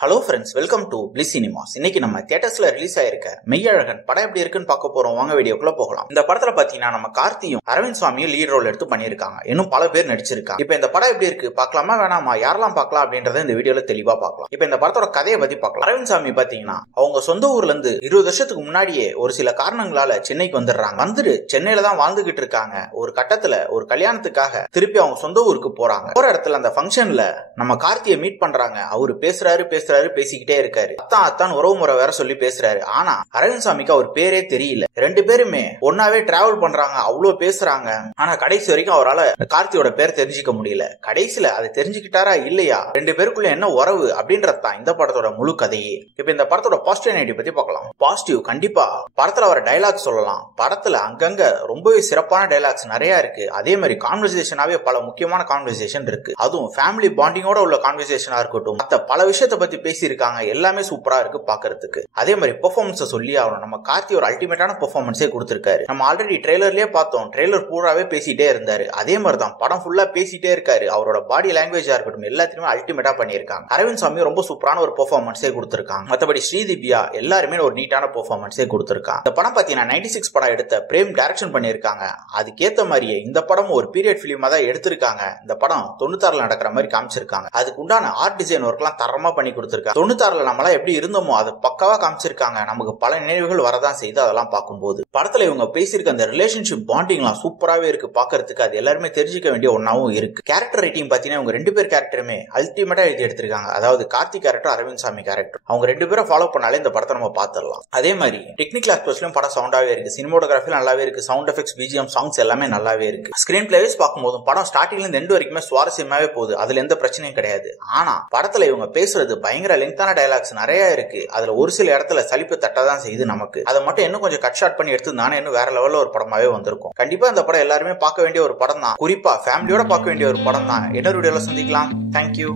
Hello friends, welcome to bliss cinemas. இன்னைக்கு நம்ம தியேட்டர்ஸ்ல release ஆயிருக்க மெய்யழகன் படம் எப்படி இருக்குன்னு பார்க்க போறோம். வாங்க வீடியோக்குள்ள போகலாம். இந்த படத்துல பாத்தீங்கன்னா நம்ம கார்த்தியும் அரவிந்த் சுவாமியும் லீட் ரோல் எடுத்து பண்ணிருக்காங்க. இன்னும் பல பேர் நடிச்சிருக்காங்க. இப்ப இந்த படம் எப்படி இருக்கு பார்க்கலாமா வேணாமா, யாரெல்லாம் பார்க்கலாம் அப்படின்றத இந்த வீடியோல தெளிவா பார்க்கலாம். இப்ப இந்த படத்தோட கதையை பத்தி பார்க்கலாம். அரவிந்த் சுவாமி பாத்தீங்கன்னா அவங்க சொந்த ஊர்ல இருந்து 20 வருஷத்துக்கு முன்னாடியே ஒரு சில காரணங்களால சென்னைக்கு வந்துடுறாங்க. வந்துட்டு சென்னையில தான் வாழ்ந்துகிட்டு இருக்காங்க. ஒரு கட்டத்துல ஒரு கல்யாணத்துக்காக திருப்பி அவங்க சொந்த ஊருக்கு போறாங்க. போற இடத்துல அந்த ஃபங்க்ஷன்ல நம்ம கார்த்தியை மீட் பண்றாங்க. அவரு பேசுறாரு பேசிக்கிட்டே இருக்காரு. அத்தான் உறவு முறை வேற சொல்லி பேசுறாரு. ஆனா அரவிந்த் சாமிக்கு அவர் பேரே தெரியல. ரெண்டு பேருமே ஒன்னாவே டிராவல் பண்றாங்க, அவ்வளவு பேசுறாங்க. ஆனா கடைசி வரைக்கும் அவரால் கார்த்தியோட பேர் தெரிஞ்சுக்க முடியல. கடைசியில அதை தெரிஞ்சுக்கிட்டாரா இல்லையா, ரெண்டு பேருக்குள்ள என்ன உறவு அப்படின்றதான் இந்த படத்தோட முழு கதையே. இப்ப இந்த படத்தோட பாசிட்டிவ் நெகட்டிவ் பத்தி பார்க்கலாம். பாசிட்டிவ் கண்டிப்பா படத்துல வர டைலாக் சொல்லலாம். படத்துல அங்கங்க ரொம்பவே சிறப்பான டைலாக்ஸ் நிறைய இருக்கு. அதே மாதிரி கான்வர்சேஷனாவே பல முக்கியமான கான்வர்சேஷன் இருக்கு. அதுவும் ஃபேமிலி பாண்டிங்கோட உள்ள கான்வர்சேஷனா இருக்கட்டும், மத்த பல விஷயத்தை பத்தி பேசியிருக்காங்க. எல்லாமே சூப்பரா இருக்கு பாக்குறதுக்கு. அதே மாதிரி பெர்ஃபார்மன்ஸ் சொல்லி ஆகணும். நம்ம கார்த்தி ஒரு அல்டிமேட்டான பெர்ஃபார்மன்ஸே கொடுத்திருக்காரு. நம்ம ஆல்ரெடி ட்ரெய்லர்லயே பார்த்தோம். ட்ரெய்லர் பூராவே பேசிட்டே இருந்தாரு. அதே மாதிரி தான் படம் ஃபுல்லா பேசிட்டே இருக்காரு. அவரோட பாடி லாங்குவேஜா இருக்கட்டும் எல்லாத்தையுமே அல்டிமேட்டா பண்ணியிருக்காங்க. அரவிந்த் சாமி ரொம்ப சூப்பரான ஒரு பெர்ஃபார்மன்ஸே கொடுத்திருக்காங்க. மத்தபடி ஸ்ரீதிவ்யா எல்லாருமே ஒரு நீட்டான பெர்ஃபார்மன்ஸே கொடுத்திருக்காங்க. இந்த படம் பாத்தீங்கன்னா 96 படம் எடுத்த பிரேம் டைரக்ஷன் பண்ணியிருக்காங்க. அதுக்கேத்த மாதிரியே இந்த படமும் ஒரு பீரியட் பிலிமா தான் எடுத்திருக்காங்க. இந்த படம் 96ல நடக்கிற மாதிரி காமிச்சிருக்காங்க. அதுக்கு உண்டான ஆர்ட் டிசைன் ஒர்க் எல்லாம் தரமா பண்ணி கொடுத்திருக்காங்க. 96ல நம்மளா எப்படி இருந்தோமோ அதை பக்காவா காமிச்சிருக்காங்க. நமக்கு பல நினைவுகள் வரதான் செய்து அதெல்லாம் பார்க்கும்போது படத்துல இவங்க பேசியிருக்க அந்த ரிலேஷன்ஷிப் பாண்டிங்லாம் சூப்பராகவே இருக்கு பாக்குறதுக்கு. அது எல்லாருமே தெரிஞ்சுக்க வேண்டிய ஒன்னாவும் இருக்கு. கேரக்டர் ரைட்டிங் பாத்தீங்கன்னா இவங்க ரெண்டு பேர் கேரக்டருமே அல்டிமேட்டா எழுதி எடுத்திருக்காங்க. அதாவது கார்த்திக் கேரக்டர், அரவிந்த் சாமி கேரக்டர், அவங்க ரெண்டு பேரும் ஃபாலோ பண்ணாலே இந்த படத்தை நம்ம பார்த்துடலாம். அதே மாதிரி டெக்னிக்கல் ஆஸ்பெக்ட்ஸ்லயும் படம் சவுண்டாவே இருக்கு. சினிமோட்டோகிராஃபி நல்லாவே இருக்கு. சவுண்ட் எஃபெக்ட்ஸ், பிஜிஎம், சாங்ஸ் எல்லாமே நல்லாவே இருக்கு. ஸ்கிரீன் பிளேஸ் பார்க்கும்போது படம் ஸ்டார்டிங்ல இருந்து எண்ட் வரைக்குமே சுவாரஸ்யமாவே போகுது. அதுல எந்த பிரச்சனையும் கிடையாது. ஆனா படத்துல இவங்க பேசுறது பயங்கர லெங்தான டயலாக்ஸ் நிறைய இருக்கு. அதுல ஒரு சில இடத்துல சலிப்பு தட்டதான் செய்யுது நமக்கு. அதை மட்டும் இன்னும் கொஞ்சம் கட் ஷார்ட் பண்ணி எடுத்து நானே இன்னும் வேற லெவல்ல ஒரு படமாவே வந்திருக்கும். கண்டிப்பா இந்த படம் எல்லாருமே பார்க்க வேண்டிய ஒரு படம் தான். குறிப்பா ஃபேமிலியோட பார்க்க வேண்டிய ஒரு படம் தான். இன்னொரு வீடியோல சந்திக்கலாம். தேங்க்யூ.